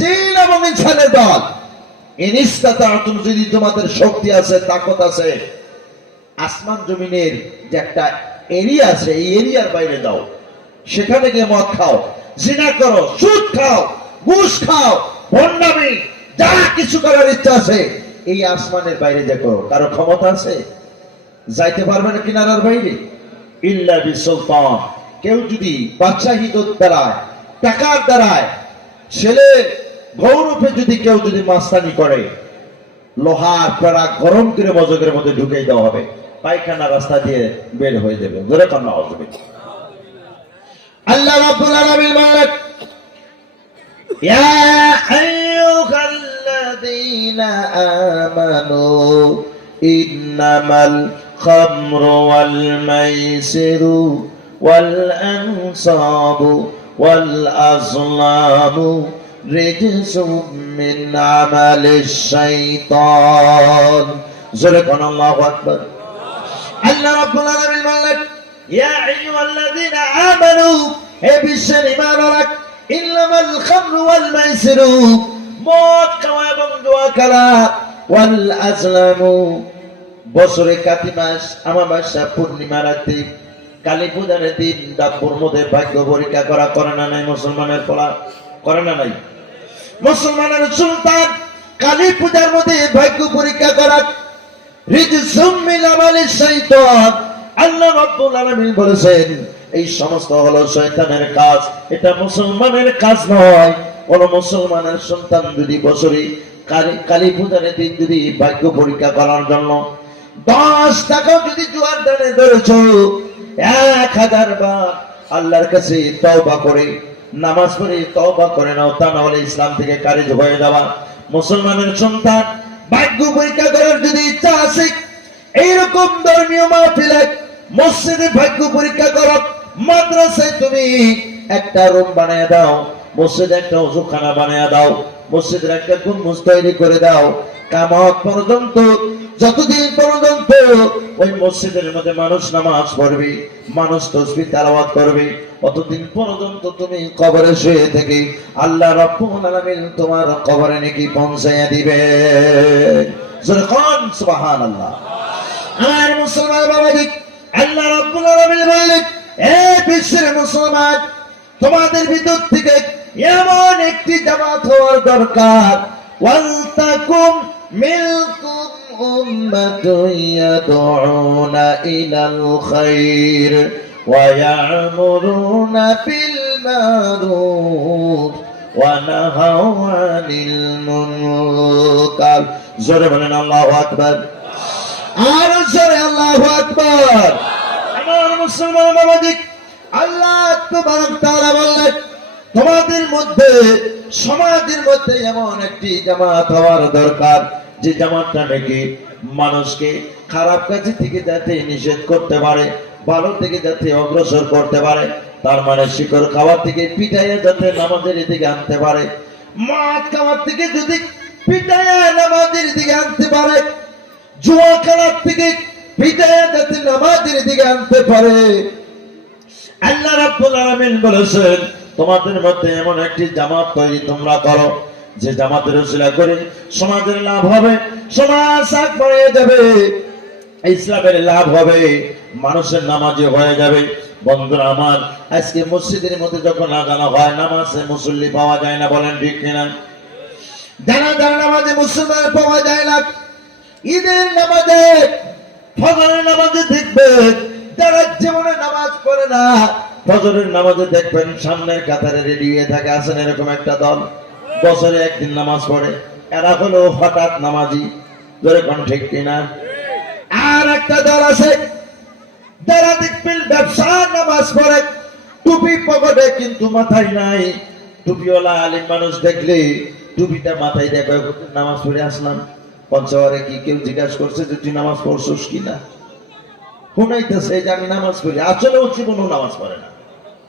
জিন এবং ইনসানের দল, ইনিস্তাতাতুম, যদি তোমাদের শক্তি আছে, তাকত আছে, আসমান জমিনের যে একটা এরিয়া আছে, এই এরিয়ার বাইরে দাও, সেখানে গিয়ে মদ খাও, জিনা করো, সুদ খাও, ঘুষ খাও, ভণ্ডামি, যা কিছু করার ইচ্ছা আছে, এই আসমানের বাইরে যে করো। কারো ক্ষমতা আছে? যাইতে পারবে না কিনারার বাইরে? ইল্লা বিসুলতান। কেউ যদি বাদশাহী দ্বারায়, টাকার দ্বারায়, ছেলে গৌরবে যদি কেউ যদি মাস্তানি করে, লোহার কড়া গরম করে মজকের মধ্যে ঢুকে দেওয়া হবে, পায়খানা রাস্তা দিয়ে বের হয়ে যাবে। জোরে কান্না হবে। আল্লাহ রাব্বুল আলামিন বলেন, ইয়া আইয়ুহাল্লাযীনা আমানু ইন্নামাল খামরু ওয়াল মাইসিরু ওয়াল আনসাবু ওয়াল আযলামু রিজসুম মিন আমালিশ শাইতান। জোরে কোন আল্লাহু আকবার। আল্লাহ রাব্বুল আলামিন বলেন, ইয়া আইয়ুহাল্লাযীনা আমানু, হে বিশ্বের ঈমানওয়ালা, ইন্নামাল খামরু ওয়াল মাইসিরু, মদ খাওয়া এবং জুয়া খেলা, ওয়াল আযলামু, বছরে কাতি মাস, আমাবস্যা, পূর্ণিমা রাতে, কালী পূজার দিন ডাব্বুর মধ্যে ভাগ্য পরীক্ষা করা করে না নাই? মুসলমানের পোলা করে না নাই? মুসলমানের সুলতান কালী পূজার মধ্যে ভাগ্য পরীক্ষা করা, রিজসুম মিন আমালিশ শাইতান। আল্লাহ রাব্বুল আলামিন বলেছেন, এই সমস্ত হলো শয়তানের কাজ, এটা মুসলমানের কাজ নয়। কোন মুসলমানের সন্তান যদি বছরে কালী পূজার দিন যদি ভাগ্য পরীক্ষা করার জন্য 10 টাকা যদি জুয়ার দানে ধরেছো, 1000 বার আল্লাহর কাছে তওবা করে, নামাজ পড়ে তওবা করে নাও, তা না হলে ইসলাম থেকে খারিজ হয়ে যাওয়া। মুসলমানের সন্তান ভাগ্য পরীক্ষা করার যদি ইচ্ছা আছে, এইরকম ধর্মীয় মাহফিলে, মসজিদে ভাগ্য পরীক্ষা করো, মাদ্রাসায় তুমি একটা রুম বানিয়ে দাও, মসজিদে একটা ওযুখানা বানিয়ে দাও, মসজিদের একটা গুনমুজ তৈরি করে দাও। কিয়ামত পর্যন্ত, যতদিন পর্যন্ত ওই মসজিদের মধ্যে মানুষ নামাজ পড়বে, মানুষ তাসবিহ তেলাওয়াত করবে, অতদিন পর্যন্ত তুমি কবরে শুয়ে থেকে আল্লাহ রাব্বুল আলামিন তোমার কবরে নাকি পৌঁছাইয়া দিবে। জোরে কোন সুবহানাল্লাহ। আর মুসলমান বাবাজি, আল্লাহ রাব্বুল আলামিন বললেন, এ বিশ্বের মুসলমান, তোমাদের ভিতর থেকে এমন একটি জামাত হওয়ার দরকার, ওয়ালতাকুম মিনকুম উম্মাতুন ইয়াদউনা ইলাল খায়র ওয়া ইয়া'মুরুনা বিল মারুফ ওয়া নাহাউনা আনিল মুনকার। জোরে বলেন আল্লাহু আকবার। আর জোরে আল্লাহু আকবার। আমার মুসলমান বাবাজি, আল্লাহ তাবারক তাআলা বললেন, তোমাদের মধ্যে, সমাজের মধ্যে এমন একটি জামাত হওয়ার দরকার, যে জামাতটা নাকি মানুষকে খারাপ কাজ থেকে যাতে নিষেধ করতে পারে, ভালো থেকে যাতে অগ্রসর করতে পারে। তার মানে শিকড় খাওয়ার থেকে পিটাইয়া যাতে নামাজের দিকে আনতে পারে, মদ খাওয়ার থেকে যদি পিটাইয়া নামাজের দিকে আনতে পারে, জুয়া খেলার থেকে পিটাইয়া যাতে নামাজের দিকে আনতে পারে। আল্লাহ রাব্বুল আলামিন বলেছেন, তোমাদের মধ্যে এমন একটি জামাত তৈরি তোমরা করো, যে জামাতের উসিলা করে সমাজের লাভ হবে, সমাজ আগ বাড়িয়ে যাবে, ইসলামের লাভ হবে, মানুষের নামাজি হয়ে যাবে। বন্ধুরা আমার, আজকে মসজিদের মধ্যে যখন আযান হয়, নামাজে মুসল্লি পাওয়া যায় না, বলেন ঠিক কিনা? জানাজার নামাজে মুসলমান পাওয়া যায় না। ঈদের নামাজে, ফজরের নামাজে দেখবে যারা জীবনে নামাজ পড়ে না, ফজরের নামাজে দেখবেন সামনের কাতারে রেডি হয়ে থাকে, আছেন এরকম একটা দল, বছরে একদিন নামাজ পড়ে, এরা হলো হঠাৎ নামাজি। ধরে কোন ঠিক কিনা? আর একটা দল আছে যারা দেখবেন ব্যবসার নামাজ পড়ে, টুপি পকেটে কিন্তু মাথায় নাই। টুপিওয়ালা আলিম মানুষ দেখলে টুপিটা মাথায় দেখে, নামাজ পড়ে আসলাম, পঞ্চবারে কি কেউ জিজ্ঞাসা করছে যে তুই নামাজ পড়ছস কিনা? শুনাইতেছে যে আমি নামাজ পড়ি, আসলে ও জীবনও নামাজ পড়ে না,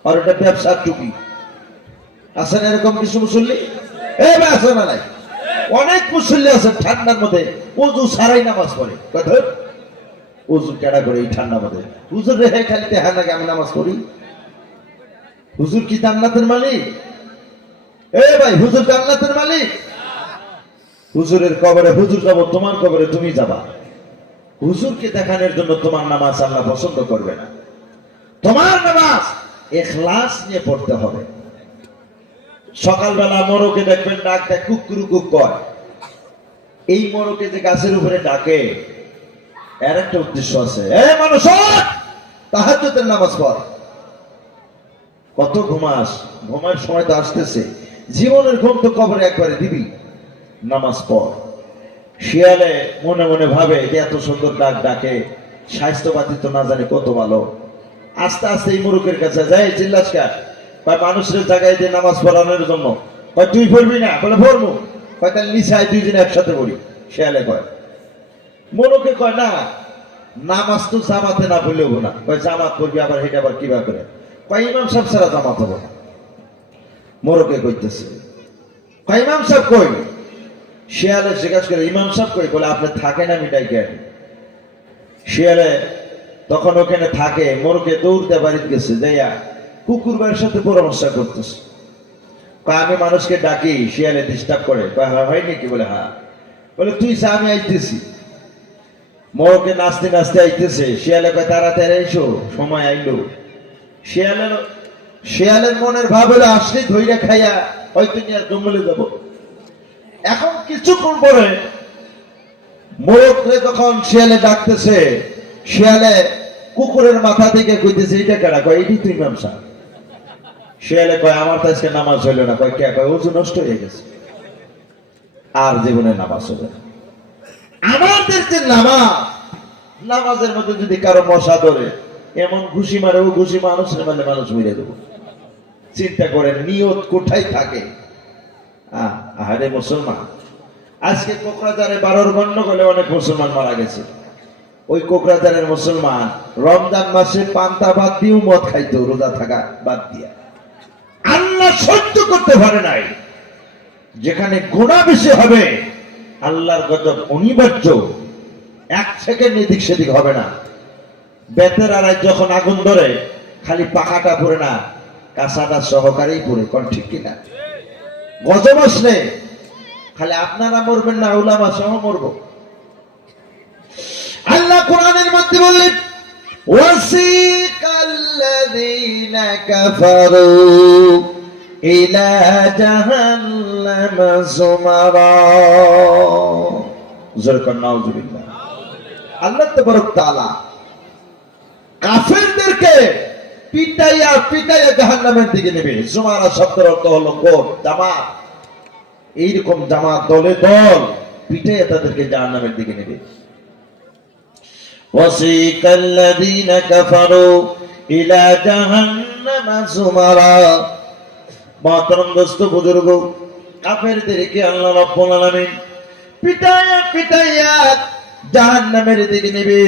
আর এটা ব্যবসার টুপি। আছেন এরকম কিছু মুসল্লি? আছে না নাই? অনেক মুসল্লি আছে ঠান্ডার মধ্যে ওযু ছাড়াই নামাজ পড়ে। কথা, ওযু কেডা করে এই ঠান্ডার মধ্যে? হুজুর রেখে খালি দেখা নাকি আমি নামাজ পড়ি? হুজুর কি জান্নাতের মালিক? এ ভাই, হুজুর জান্নাতের মালিক? হুজুরের কবরে হুজুর যাব, তোমার কবরে তুমি যাবা। হুজুরকে দেখানোর জন্য তোমার নামাজ আল্লাহ পছন্দ করবে না। তোমার নামাজ ইখলাস নিয়ে পড়তে হবে। সকালবেলা মোরকে দেখবেন ডাক দেয়, কুকুরু কুক কয়। এই মোরকে যে গাছের উপরে ডাকে, এর একটা উদ্দেশ্য আছে। এ মানুষ, তাহাজ্জুদের নামাজ পড়। কত ঘুমাস? ঘুমার সময় তো আসতেছে, জীবনের ঘুম তো কবরে একবারে দিবি, নামাজ পড়। শিয়ালে মনে মনে ভাবে যে এত সুন্দর ডাক ডাকে, স্বাস্থ্যপাতি তো না জানি কত ভালো। আস্তে আস্তে এই মুরুখের কাছে যায়, চিল্লাস কার? কয় মানুষের জায়গায় যে নামাজ পড়ানোর জন্য। কয় তুই পড়বি না? বলে পড়বো। কয় তাহলে নিশায় দুইজনে একসাথে পড়ি। শিয়ালে কয়। মুরুখে কয় না, নামাজ তো জামাতে না পড়লেও না। কয় জামাত পড়বি, আবার এটা আবার কিবা করে? কয় ইমাম সাহেব ছাড়া জামাত হবো না। মোরকে কইতেছে, কয় ইমাম সাহেব কই? শিয়ালে জিজ্ঞাসা করে, ইমাম সাহেব কই? বলে আপনি থাকেন, আমি ডাইকে আনি। শিয়ালে তখন ওখানে থাকে, মোরকে দৌড়তে বাড়িতে গেছে, যাইয়া কুকুর ভাইয়ের সাথে পরামর্শ করতেছে। কয় আমি মানুষকে ডাকি, শিয়ালে ডিস্টার্ব করে। কয় হয় নাকি? বলে হ্যাঁ। বলে তুই যা, আমি আইতেছি। মোরকে নাচতে নাচতে আইতেছে। শিয়ালে কয় তাড়াতাড়ি এসো, সময় আইলো। শিয়ালের মনের ভাব হলো আসলে ধৈর্য খাইয়া হয়তো নিয়ে জঙ্গলে যাব। এখন কিছুক্ষণ পরে মোরকরে যখন শিয়ালে ডাকতেছে, শিয়ালে কুকুরের মাথা থেকে কইতেছে, এটা কেডা? কয় এটি তুই ইমাম সাহেব। শিয়ালে কয় আমার তো আজকে নামাজ হইল না। কয় কে? কয় ওযু নষ্ট হয়ে গেছে, আর জীবনে নামাজ হবে না। আমাদের যে নামাজ, নামাজের মধ্যে যদি কারো মশা ধরে, এমন ঘুষি মারে, ও ঘুষি মানুষের মারলে মানুষ মেরে দেবো। চিন্তা করেন নিয়ত কোথায় থাকে। আহারে মুসলমান, আজকে কোকরাঝারে 12 গন্ডগোলে অনেক মুসলমান মারা গেছে। ওই কোকরাঝারের মুসলমান রমজান মাসে পান্তা ভাত দিয়েও মদ খাইতো, রোজা থাকা বাদ দিয়া। আল্লাহ সহ্য করতে পারে নাই। যেখানে গুনাহ বেশি হবে, আল্লাহর গজব অনিবার্য, 1 সেকেন্ড এদিক সেদিক হবে না। বেতের আড়ায় যখন আগুন ধরে, খালি পাখাটা পড়ে না, কাঁচাটা সহকারেই পড়ে। কোন ঠিক কিনা? গজব আসলে খালি আপনারা মরবেন না, উলামা সহ মরব। আল্লাহ কোরআনের মধ্যে বললেন, ওয়াসিকাল্লাযীনা কাফারু ইলা জাহান্নাম যুমারা। জোরে নাউযুবিল্লাহ। আল্লাহ তাবারক তাআলা কাফেরদেরকে পিটাইয়া পিটাইয়া জাহান্নামের দিকে নেবে। জুমারা শব্দের অর্থ হলো কোট, জামাত। এইরকম জামাত, দলে দল পিটাইয়া তাদেরকে জাহান্নামের দিকে নেবে। ওয়াসিকাল্লাযীনা কাফারু ইলা জাহান্নাম যুমারা। মুহতারাম দোস্ত বুজুর্গ, কাফেরদেরকে আল্লাহ রাব্বুল আলামিন পিটাইয়া পিটাইয়া জাহান্নামের দিকে নেবে।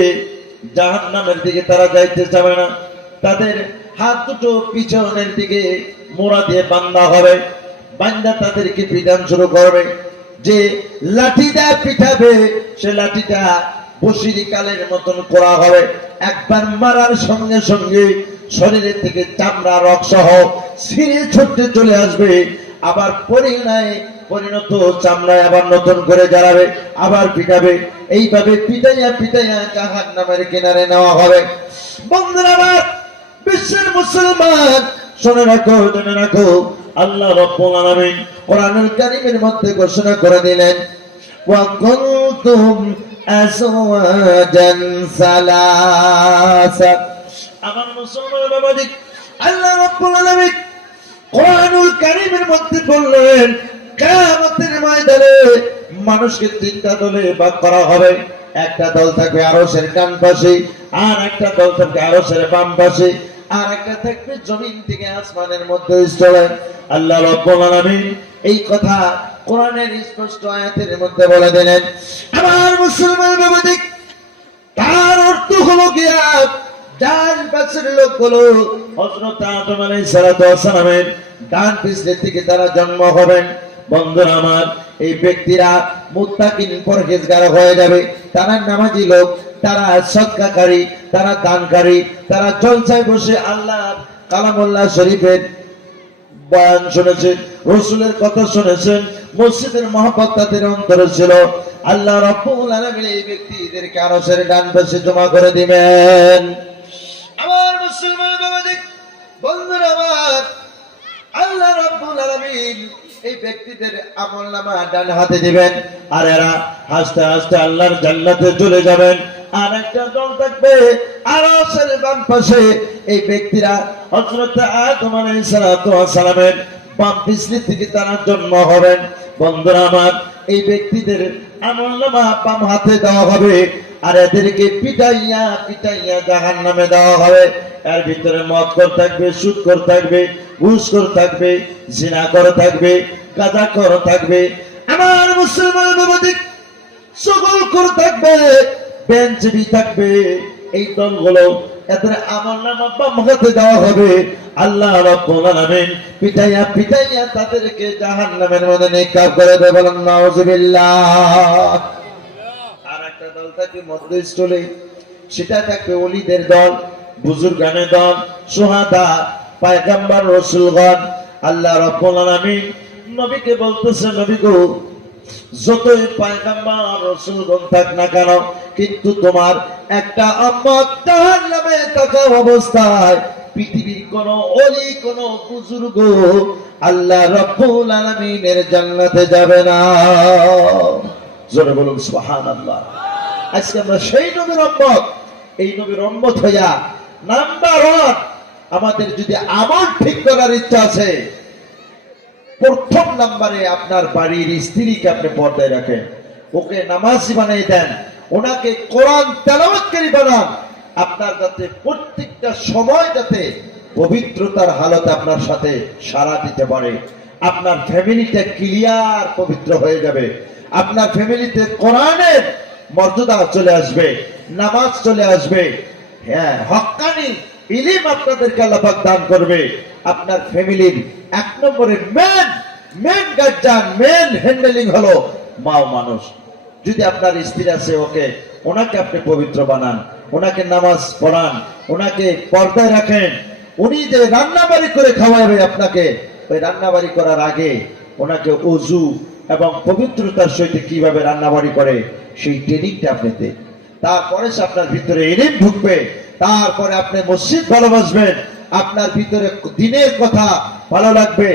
জাহান্নামের দিকে তারা যাইতে চাবে না। তাদের হাত দুটো পিছনের দিকে মোড়া দিয়ে বান্ধা হবে। বান্দা তাদেরকে পিটান শুরু করবে। যে লাঠিটা পিঠাবে, সে লাঠিটা বসিরি কালের মতন করা হবে। একবার মারার সঙ্গে সঙ্গে শরীরের থেকে চামড়া রক সহ ছিঁড়ে ছুটতে চলে আসবে। আবার পরিণত চামড়ায় আবার নতুন করে জ্বালাবে, আবার পিটাবে। এইভাবে পিটাইয়া পিটাইয়া জাহান্নামের কিনারে নেওয়া হবে। বন্ধুরা আমার, বিশ্বের মুসলমান, শুনে রাখো, জেনে রাখো, আল্লাহ রাব্বুল আলামিন কোরআনুল কারীমের মধ্যে ঘোষণা করে দিলেন, ওয়া কুনতুম আযওয়াজান সালাসা। আমার মুসলমান বাবাজি, আল্লাহ রাব্বুল আলামিন কোরআনুল কারীমের মধ্যে বললেন, কিয়ামতের ময়দানে মানুষকে 3টা দলে ভাগ করা হবে। একটা দল থাকবে আরশের ডান পাশে, আর একটা দল থাকবে আরশের বাম পাশে, আর একটা থাকবে জমিন থেকে আসমানের মধ্যে স্থলে। আল্লাহ রাব্বুল আলামিন এই কথা কোরআনের স্পষ্ট আয়াতের মধ্যে বলে দিলেন। আমার মুসলমান বাবাজি, তার অর্থ হলো গিয়া ডান পাশের লোকগুলো হযরত আদম আলাইহিস সালাতু ওয়াস সালামের ডান পিছনের দিকে তারা জন্ম হবেন। বন্ধুরা আমার, এই ব্যক্তিরা মুত্তাকিন পরহেজগার হয়ে যাবে। তারা নামাজি লোক, তারা সদকাকারী, তারা দানকারী, তারা জলসায় বসে আল্লাহর কালামুল্লাহ শরীফের বয়ান শুনেছেন, রাসূলের কথা শুনেছেন, মসজিদের মহব্বত তাদের অন্তরে ছিল। আল্লাহ রাব্বুল আলামিন এই ব্যক্তিদেরকে আরশের ডান পাশে জমা করে দিবেন। আমার মুসলমান বাবাজি, বন্ধুরা আমার, আল্লাহ রাব্বুল আলামিন এই ব্যক্তিদের আমলনামা ডান হাতে দিবেন, আর এরা হাসতে হাসতে আল্লাহর জান্নাতে চলে যাবেন। আর একটা দল থাকবে আরশের বাম পাশে, এই ব্যক্তিরা হযরত আদম আলাইহিস সালাতু ওয়াস সালামের বাম পিছনে থেকে তারা জন্ম হবেন। বন্ধুরা আমার, এই ব্যক্তিদের আমলনামা বাম হাতে দেওয়া হবে, আর এদেরকে পিটাইয়া পিটাইয়া জাহান্নামে দেওয়া হবে। এর ভিতরে মদখোর থাকবে, সুদখোর থাকবে, ঘুষখোর থাকবে, জিনাখোর থাকবে, গাঁজাখোর থাকবে। আমার মুসলমান বাবাজি, সকলখোর থাকবে, বেঞ্চবি থাকবে। এই দলগুলো এদের আমলনামা বাম হাতে দেওয়া হবে। আল্লাহ রাব্বুল আলামিন পিটাইয়া পিটাইয়া তাদেরকে জাহান্নামের মধ্যে নিক্ষেপ করে দেবে। বলেন নাউযুবিল্লাহ। আর একটা দল থাকবে মধ্যস্থলে, সেটা থাকবে ওলিদের দল, বুজুর্গানের দল, সুহাদা, পয়গম্বর, রাসূলগণ। আল্লাহ রাব্বুল আলামিন নবীকে বলতেছে, নবী গো, যতই পয়গম্বর রাসূলগণ থাক না কেন, কিন্তু তোমার একটা উম্মত জাহান্নামে থাকা অবস্থায় পৃথিবীর কোন ওলি, কোন বুজুর্গ আল্লাহ রাব্বুল আলামিনের জান্নাতে যাবে না। জোরে বলুন সুবহানাল্লাহ। আজকে আমরা সেই নবীর উম্মত, এই নবীর উম্মত হইয়া নাম্বার 1 আমাদের যদি আমল ঠিক করার ইচ্ছা আছে, প্রথম নম্বরে আপনার বাড়ির স্ত্রীকে আপনি পর্দায় রাখেন, ওকে নামাজি বানিয়ে দেন, ওনাকে কোরআন তেলাওয়াতকারী বানান। আপনার যাতে প্রত্যেকটা সময় যাতে পবিত্রতার হালত আপনার সাথে সারা দিতে পারে। আপনার ফ্যামিলিটা ক্লিয়ার পবিত্র হয়ে যাবে, আপনার ফ্যামিলিতে কোরআনের মর্যাদা চলে আসবে, নামাজ চলে আসবে, হ্যাঁ, হক্কানি ইলম আপনাদেরকে আল্লাহ পাক দান করবে। আপনার ফ্যামিলির 1 নম্বরে মেন গার্জিয়ান, মেন হ্যান্ডেলিং হলো মা মানুষ। যদি আপনার স্ত্রী আছে, ওনাকে আপনি পবিত্র বানান, ওনাকে নামাজ পড়ান, ওনাকে পর্দায় রাখেন। উনি যে রান্নাবাড়ি করে খাওয়াবে আপনাকে, ওই রান্নাবাড়ি করার আগে ওনাকে ওযু এবং পবিত্রতার সহিত কিভাবে রান্নাবাড়ি করে সেই ট্রেনিংটা আপনি দেন। তারপরে আপনার ভিতরে ইলম ঢুকবে, তারপরে আপনি মসজিদ ভালোবাসবেন, আপনার ভিতরে দ্বীনের কথা ভালো লাগবে,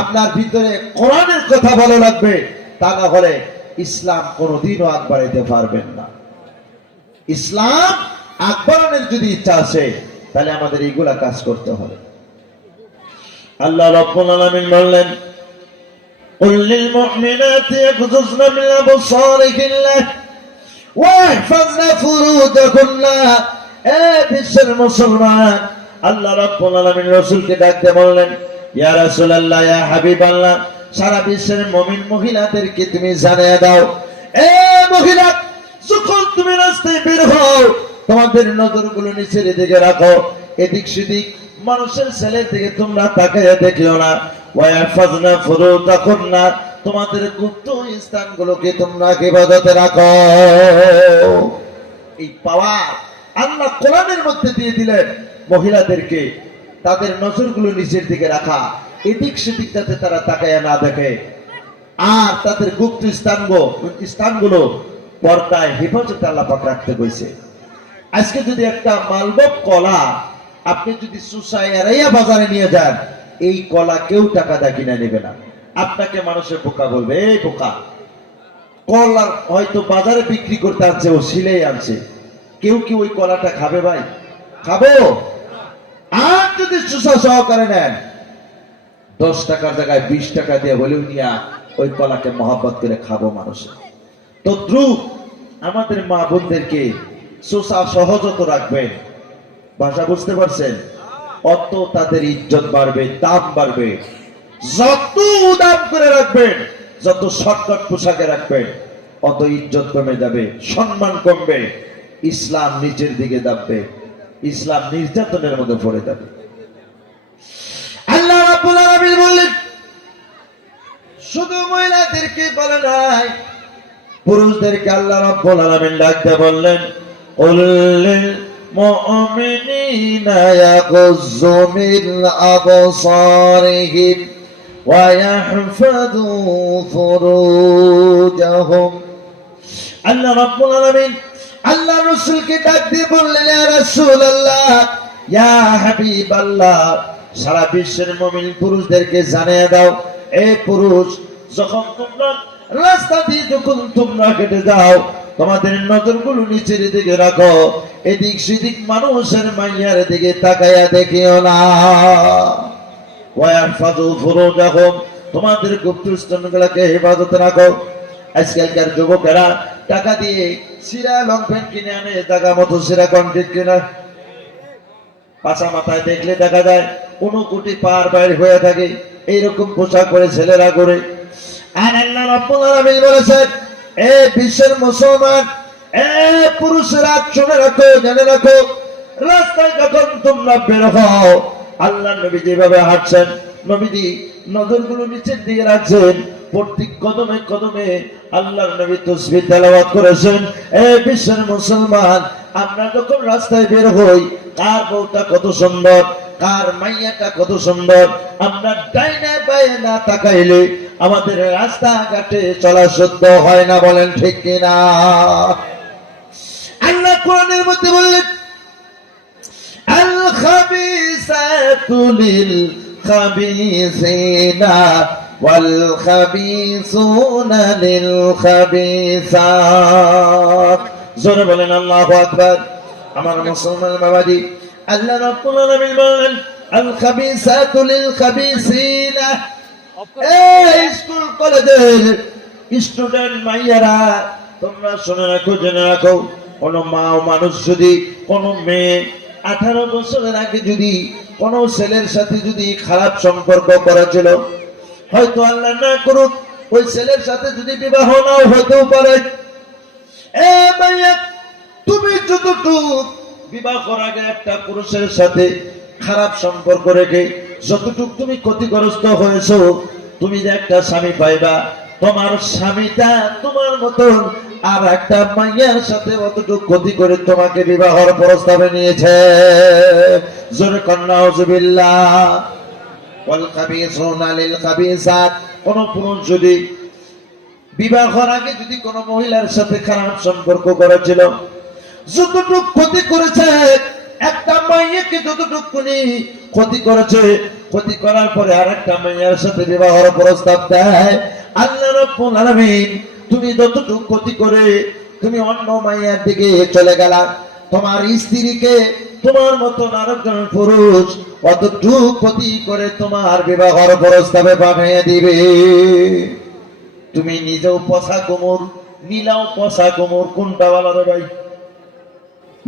আপনার ভিতরে কোরআনের কথা ভালো লাগবে। তা না হলে ইসলাম কোনোদিনও আগ বাড়াইতে পারবেন না। ইসলাম আগ বাড়ানোর যদি ইচ্ছা আছে, তাহলে আমাদের এইগুলা কাজ করতে হবে। আল্লাহ রাব্বুল আলামিন বললেন, قل للمؤمنات يغضضن من أبصارهن ويحفظن فروجهن। বিশ্বের মুসলমান, আল্লাহ রাব্বুল আলামিন রাসূলকে ডাকতে বললেন, ইয়া রাসূলুল্লাহ, ইয়া হাবিবাল্লাহ, সারা বিশ্বের মুমিন মহিলাদেরকে তুমি জানিয়ে দাও, এ মহিলা, যখন তুমি রাস্তায় বের হও, তোমাদের নজরগুলো নিচের দিকে রাখো, এদিক সেদিক মানুষের ছেলের দিকে তোমরা তাকিয়ে দেখিও না। ওয়ায়াফাজনা ফুরুজাকুন্না, তোমাদের গুপ্ত স্থানগুলোকে তোমরা হেফাজতে রাখো। এই পাওয়ার আল্লাহ কোরআনের মধ্যে দিয়ে দিলেন মহিলাদেরকে, তাদের নজরগুলো নিচের দিকে রাখা, এদিক সেদিক যাতে তারা তাকায় না দেখে, আর তাদের গুপ্ত স্থানগুলো পর্দায় হেফাজতে আল্লাহ পাক রাখতে কইছে। আজকে যদি একটা মালভোগ কলা আপনি যদি সুসায় এড়াইয়া বাজারে নিয়ে যান, এই কলা কেউ টাকা দা কিনা নেবে না, আপনাকে মানুষের বোকা বলবে, এই বোকা, কলা হয়তো বাজারে বিক্রি করতে আনছে, ও সিলেই আনছে, কেউ কি ওই কলাটা খাবে? ভাই, খাবো? আর যদি সুসা সহকারে নেন, 10 টাকার জায়গায় 20 টাকা দিয়ে হলেও নিয়া ওই কলাকে মহব্বত করে খাবো মানুষের। তো দ্রুত আমাদের মা বোনদেরকে সুসা সহজত রাখবেন, ভাষা বুঝতে পারছেন? অত তাদের ইজ্জত বাড়বে, দাম বাড়বে। যত উদাম করে রাখবেন, যত শর্টকাট পোশাকে রাখবেন, অত ইজ্জত কমে যাবে, সম্মান কমবে, ইসলাম নিচের দিকে যাবে, ইসলাম নির্যাতনের মধ্যে পড়ে যাবে। আল্লাহ রাব্বুল আলামিন বললেন, শুধু মহিলাদেরকে বলে নাই, পুরুষদেরকে আল্লাহ রাব্বুল আলামিন ডাকতে বললেন, উল্লিল মুমিনিনা ইয়াগুযু মিন আবসারিহিম ويحفظوا فروجهم আল্লাহ রাব্বুল আলামিন আল্লাহ রাসূলকে ডাক দিয়ে বললেন, ইয়া রাসূলুল্লাহ, ইয়া হাবিবাল্লাহ, সারা বিশ্বের মুমিন পুরুষদেরকে জানিয়ে দাও, এই পুরুষ যখন তোমরা রাস্তা দিয়ে যখন তোমরা হেঁটে যাও, তোমাদের নজরগুলো নিচের দিকে রাখো, এদিক সেদিক মানুষের মাইয়ার দিকে তাকায়া দেখিও না। ওয়াহফাযু ফুরুজাহুম, তোমাদের গুপ্তস্থানগুলোকে হেফাজতে রাখো। আজকালকার যুবকেরা টাকা দিয়ে সিরা লং প্যান্ট কিনে আনে, টাকা মতো সিরা কন্ট্রিক্ট কিনা পাছা মাথায় দেখলে দেখা যায় 1 কোটি পার বাইর হয়ে থাকে, এইরকম পোশাক পরে ছেলেরা করে। আর আল্লাহ রাব্বুল আলামিন বলেছেন, এ বিশ্বের মুসলমান, এ পুরুষরা শুনে রাখো, জেনে রাখো, রাস্তায় যখন তোমরা বের হও, আল্লাহ নবী যেভাবে হাঁটছেন, নবীজি নজরগুলো নিচের দিকে রাখছেন, প্রত্যেক কদমে কদমে আল্লাহর নবী তাসবিহ তেলাওয়াত করেছেন। এ বিশ্বের মুসলমান, আমরা যখন রাস্তায় বের হই, কার বউটা কত সুন্দর, কার মাইয়াটা কত সুন্দর, আমরা ডাইনে বায়ে না তাকাইলে আমাদের রাস্তাঘাটে চলা সহ্য হয় না, বলেন ঠিক কিনা? আল্লাহ কোরআনের মধ্যে বললেন, আল খাবিসাতু লিল খাবিসিনা ওয়াল খাবিসুনা লিল খাবিসাত। জোরে বলেন আল্লাহু আকবার। আমার মুসলমান বাবাজি, আল্লাহ রাব্বুল আলামিন বলেন, আল খাবিসাতু লিল খাবিসিনা, এই স্কুল কলেজের স্টুডেন্ট মাইয়ারা, তোমরা শুনে রাখো, জেনে রাখো, কোন মা ও মানুষ যদি কোন মেয়ে 18 বছরের আগে যদি কোন ছেলের সাথে যদি খারাপ সম্পর্ক করেছিল, হয়তো আল্লাহ না করুক ওই ছেলের সাথে যদি বিবাহ নাও হতেও পারে, এ মাইয়া, তুমি যতটুকু বিবাহ করার আগে একটা পুরুষের সাথে খারাপ সম্পর্ক রেখে যতটুকু তুমি ক্ষতিগ্রস্ত হয়েছো, তুমি যে একটা স্বামী পাইবা, তোমার স্বামীটা তোমার মতন আর একটা মাইয়ার সাথে অতটুকু ক্ষতি করে তোমাকে বিবাহের প্রস্তাবে নিয়েছে। জোরে কন্যা নাউজুবিল্লাহ। ওয়াল খাবিসুনা লিল খাবিসাত, কোন পুরুষ যদি বিবাহের আগে যদি কোন মহিলার সাথে খারাপ সম্পর্ক করেছিল, যতটুকু ক্ষতি করেছে, একটা মাইয়াকে যতটুকু ক্ষতি করেছে, ক্ষতি করার পরে আরেকটা মাইয়ার সাথে বিবাহের প্রস্তাব দেয়, আল্লাহ রাব্বুল আলামিন, তুমি যতটুকু ক্ষতি করে তুমি অন্য মাইয়ার দিকে চলে গেলা, তোমার স্ত্রীকে তোমার মতন আরেকজন পুরুষ অতটুকু ক্ষতি করে তোমার বিবাহের প্রস্তাবে পাঠিয়ে দিবে। তুমি নিজেও পচা কোমর, নীলাও পচা কোমর, কোনটা ভালো রে ভাই?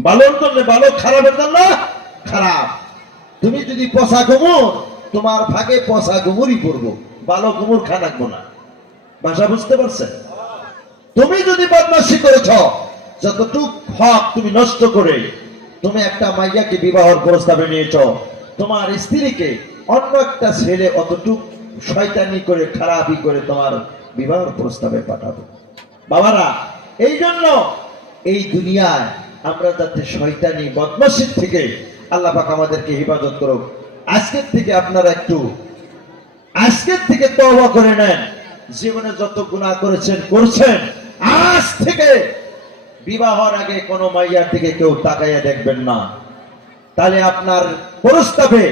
ভালোর জন্য ভালো, খারাপের জন্য খারাপ। তুমি যদি পচা কোমর, তোমার ভাগে পচা কোমরই পড়বো, ভালো কোমর খা রাখবো না। ভাষা বুঝতে পারছেন? তুমি যদি বদমাশি করেছ, যতটুক হক তুমি নষ্ট করে তুমি একটা মাইয়াকে বিবাহের প্রস্তাবে নিয়েছ, তোমার স্ত্রীকে অন্য একটা ছেলে অতটুক শয়তানি করে খারাপই করে তোমার বিবাহের প্রস্তাবে পাঠাবো। বাবারা, এই জন্য এই দুনিয়ায় আমরা যাতে শয়তানি বদমাশির থেকে আল্লাহ পাক আমাদেরকে হেফাজত করুক। আজকের থেকে আপনারা একটু আজকের থেকে তওবা করে নেন। জীবনে যত গুনাহ করেছেন করছেন, আজ থেকে বিবাহের আগে কোনো মাইয়ার দিকে কেউ তাকাইয়া দেখবেন না। তাহলে আপনার প্রস্তাবে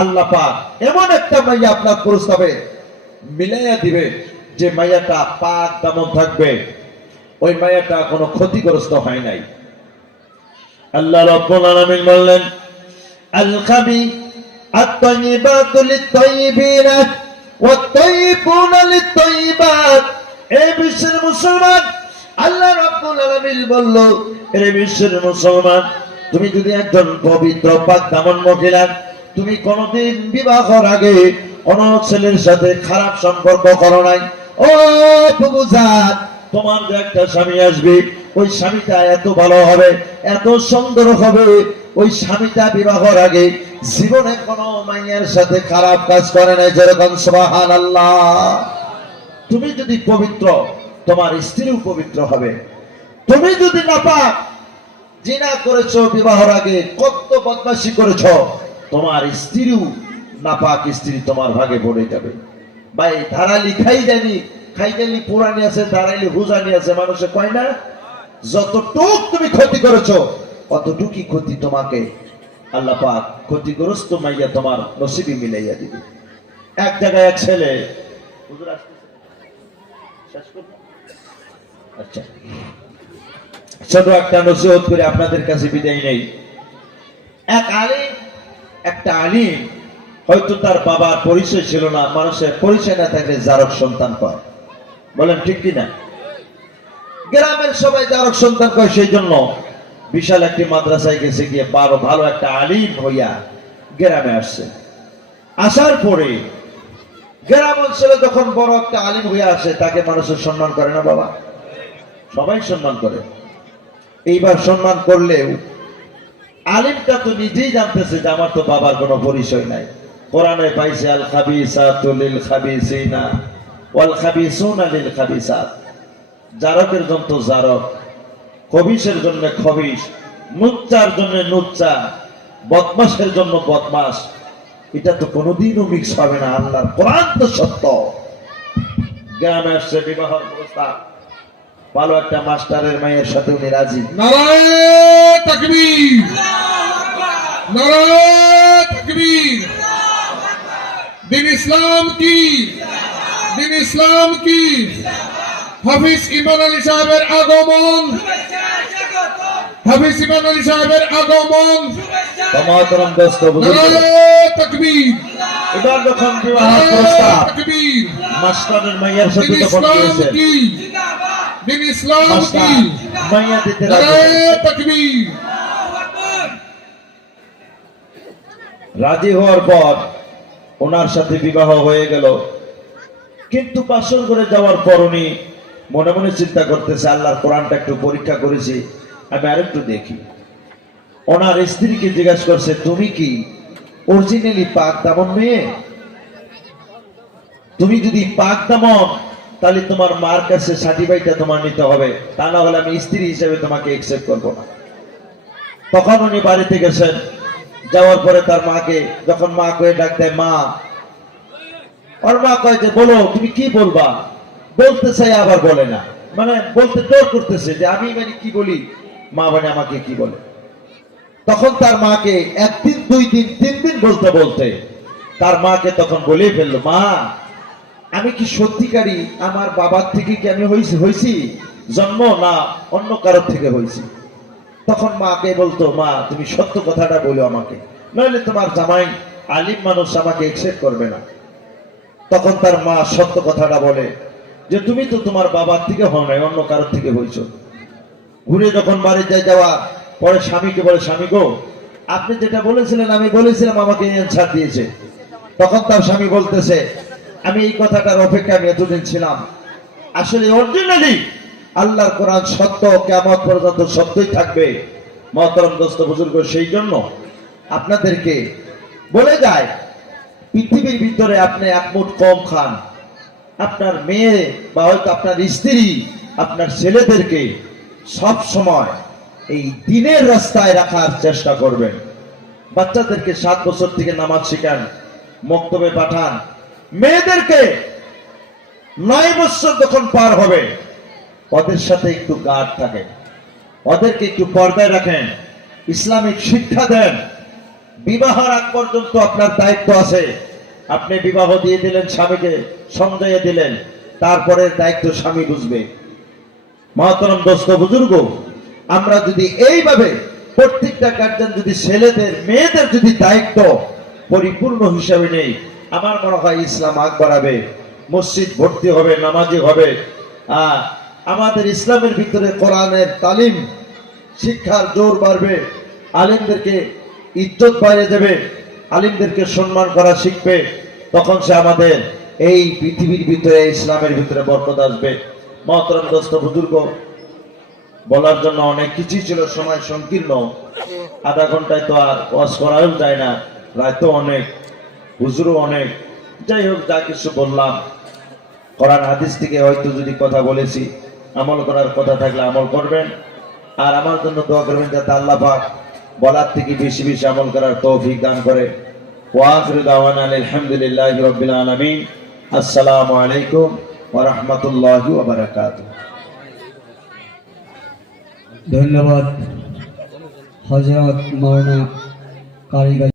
আল্লাহ পাক এমন একটা মাইয়া আপনার প্রস্তাবে মিলাইয়া দিবে যে মাইয়াটা পাক দামন থাকবে, ওই মাইয়াটা কোনো ক্ষতিগ্রস্ত হয় নাই। আল্লাহ রাব্বুল আলামিন বললেন, আল খাবি আত-তাইয়িবাতু লিত-তাইয়িবিনা ওয়াত-তাইয়িবুনা লিত-তাইয়িবাত। এই বিশ্বের মুসলমান, আল্লাহ রাব্বুল আলামিন বলল, এই বিশ্বের মুসলমান, তুমি যদি একজন পবিত্র পাক দামন মহিলা, তুমি কোনদিন বিবাহের আগে কোন ছেলের সাথে খারাপ সম্পর্ক করো নাই, ও বুবুজান, তোমার যে একটা স্বামী আসবে, ওই স্বামীটা এত ভালো হবে, এত সুন্দর হবে, ওই স্বামীটা বিবাহের আগে জীবনে কোনো মাইয়ার সাথে খারাপ কাজ করে নাই। যেরকম সুবহানাল্লাহ। তুমি যদি পবিত্র, তোমার স্ত্রীও পবিত্র হবে। তুমি যদি নাপাক, জিনা করেছো বিবাহের আগে, কত বদমাশি করেছো, তোমার স্ত্রীও নাপাক স্ত্রী তোমার ভাগে পড়ে যাবে। ভাই ধারালি খাইদালি পুরানি আছে, ধারালি হুজানি আছে, মানুষে কয় না যতটুক তুমি ক্ষতি করেছো অতটুকুই ক্ষতি তোমাকে আল্লাহ পাক ক্ষতিগ্রস্ত মাইয়া তোমার নসিবে মিলাইয়া দিবে। এক জায়গায় এক ছেলে, হুজুর আসতেছে, শেষ করব? আচ্ছা, ছোট একটা নসিহত করে আপনাদের কাছে বিদায় নেই। একটা আলিম হয়তো তার বাবার পরিচয় ছিল না, মানুষের পরিচয় না থাকলে জারক সন্তান পায়, বলেন ঠিক কিনা? গ্রামের সবাই জারক সন্তান পায়, সেই জন্য বিশাল একটি মাদ্রাসায় গেছে, গিয়ে ভালো একটা আলিম হইয়া গ্রামে আসছে। আসার পরে গ্রাম অঞ্চলে যখন বড় একটা আলিম হইয়া আসে, তাকে মানুষের সম্মান করে না বাবা? সবাই সম্মান করে। এইবার সম্মান করলেও আলিমটা তো নিজেই জানতেছে যে আমার তো বাবার কোনো পরিচয় নাই। কোরআনে পাইছে আল খাবিসাতু লিল খাবিসিনা ওয়াল খাবিসুনা লিল খাবিসাত। জারকের জন্য জারক, খবিসের জন্য খবিস, নুচ্চার জন্য নুচ্চা, বদমাশের জন্য বদমাস। এটা তো কোনোদিনও মিক্স হবে না, আল্লাহর কোরআন তো সত্য। গ্রামে আসছে বিবাহের প্রস্তাব, ভালো একটা মাস্টারের মেয়ের সাথে উনি রাজি। নারায়ে তাকবীর, নারায়ে তাকবীর। দিন ইসলাম কি, দিন ইসলাম কি। হাফিজ ইমান আলী সাহেবের আগমন, হাফিজ ইমান আলী সাহেবের আগমন। তমাতরম দোস্ত বুঝুন, নারায়ে তাকবীর। এবার যখন বিবাহের প্রস্তাব তাকবীর। মাস্টারের মেয়ের সাথে দিন যখন ইসলাম দিয়েছেন, কি, দিন ইসলাম কি। মাইয়া দিতে রাজি। নারায়ে তাকবীর। রাজি হওয়ার পর ওনার সাথে বিবাহ হয়ে গেল। কিন্তু বাসর করে যাওয়ার পর উনি মনে মনে চিন্তা করতেছে, আল্লাহর কোরআনটা একটু পরীক্ষা করেছি, আমি আরেকটু দেখি। ওনার স্ত্রীকে জিজ্ঞাসা করছে, তুমি কি অরিজিনালি পাক দামন মেয়ে? তুমি যদি পাক দামন, তাহলে তোমার মার কাছে সার্টিফিকেটটা তোমার নিতে হবে, তা না হলে আমি স্ত্রী হিসেবে তোমাকে একসেপ্ট করবো না। তখন উনি বাড়িতে গেছেন, যাওয়ার পরে তার মাকে যখন মা কয়ে ডাক দেয়, মা, ওর মা কয় যে বলো তুমি কি বলবা, বলতে চাই আবার বলে না, মানে বলতে জোর করতেছে যে আমি মানে কি বলি, মা মানে আমাকে কি বলে। তখন তার মাকে একদিন, 2 দিন, 3 দিন বলতে বলতে তার মাকে তখন বলে ফেললো, মা আমি কি সত্যিকারই আমার বাবার থেকে কি আমি হয়েছি জন্ম, না অন্য কারোর থেকে হয়েছি? তখন মাকে বলতো, মা তুমি সত্য কথাটা বলো আমাকে, নইলে তোমার জামাই আলিম মানুষ আমাকে একসেপ্ট করবে না। তখন তার মা সত্য কথাটা বলে যে তুমি তো তোমার বাবার থেকে হও নাই, অন্য কারোর থেকে হয়েছো। ঘুরে যখন বাড়িতে যাওয়া পরে স্বামীকে বলে, স্বামী গো, আপনি যেটা বলেছিলেন আমি বলেছিলাম, আমাকে অ্যানসার দিয়েছে। তখন তার স্বামী বলতেছে, আমি এই কথাটার অপেক্ষা আমি এতদিন ছিলাম। আসলে অরিজিনালি আল্লাহর কোরআন সত্য, কিয়ামত পর্যন্ত সত্যই থাকবে। মহতরম দোস্ত বুজুর্গ, সেই জন্য আপনাদেরকে বলে যায়, পৃথিবীর ভিতরে আপনি এক মুঠ কম খান, আপনার মেয়ে বা হয়তো আপনার স্ত্রী, আপনার ছেলেদেরকে সব সময় এই দিনের রাস্তায় রাখার চেষ্টা করবেন। বাচ্চাদেরকে 7 বছর থেকে নামাজ শিখান, মক্তবে পাঠান। মেয়েদেরকে 9 বছর যখন পার হবে ওদের সাথে একটু গার্ড থাকে, ওদেরকে একটু পর্দায় রাখেন, ইসলামিক শিক্ষা দেন। বিবাহের আগ পর্যন্ত আপনার দায়িত্ব আছে। আপনি বিবাহ দিয়ে দিলেন, স্বামীকে সমঝাইয়া দিলেন, তারপরে দায়িত্ব স্বামী বুঝবে। মহতরম দোস্ত বুজুর্গ, আমরা যদি এইভাবে প্রত্যেকটা গার্জেন যদি ছেলেদের মেয়েদের যদি দায়িত্ব পরিপূর্ণ হিসাবে নেই, আমার মনে হয় ইসলাম আগ বাড়াবে, মসজিদ ভর্তি হবে, নামাজি হবে। আমাদের ইসলামের ভিতরে কোরআনের তালিম শিক্ষার জোর বাড়বে, আলিমদেরকে ইজ্জত বাইরে দেবে, আলিমদেরকে সম্মান করা শিখবে। তখন সে আমাদের এই পৃথিবীর ভিতরে, ইসলামের ভিতরে বরকত আসবে। মহতরম দোস্ত বুজুর্গ, বলার জন্য অনেক কিছুই ছিল, সময় সংকীর্ণ, আধা ঘন্টায় তো আর ওয়াজ করাও যায় না, রাত অনেক, হুজুরও অনেক। যাই হোক, যা কিছু বললাম কোরআন হাদিস থেকে হয়তো যদি কথা বলেছি, আমল করার কথা থাকলে আমল করবেন, আর আমার জন্য দোয়া করবেন যাতে আল্লাহ পাক বলার থেকে বেশি বেশি আমল করার তৌফিক দান করে। ওয়া আখিরু দাওয়ানা আলহামদুলিল্লাহি রাব্বিল আলামিন। আসসালামু আলাইকুম ওয়া রাহমাতুল্লাহি ওয়া বারাকাতুহু। ধন্যবাদ হযরত মাওলানা কারিগর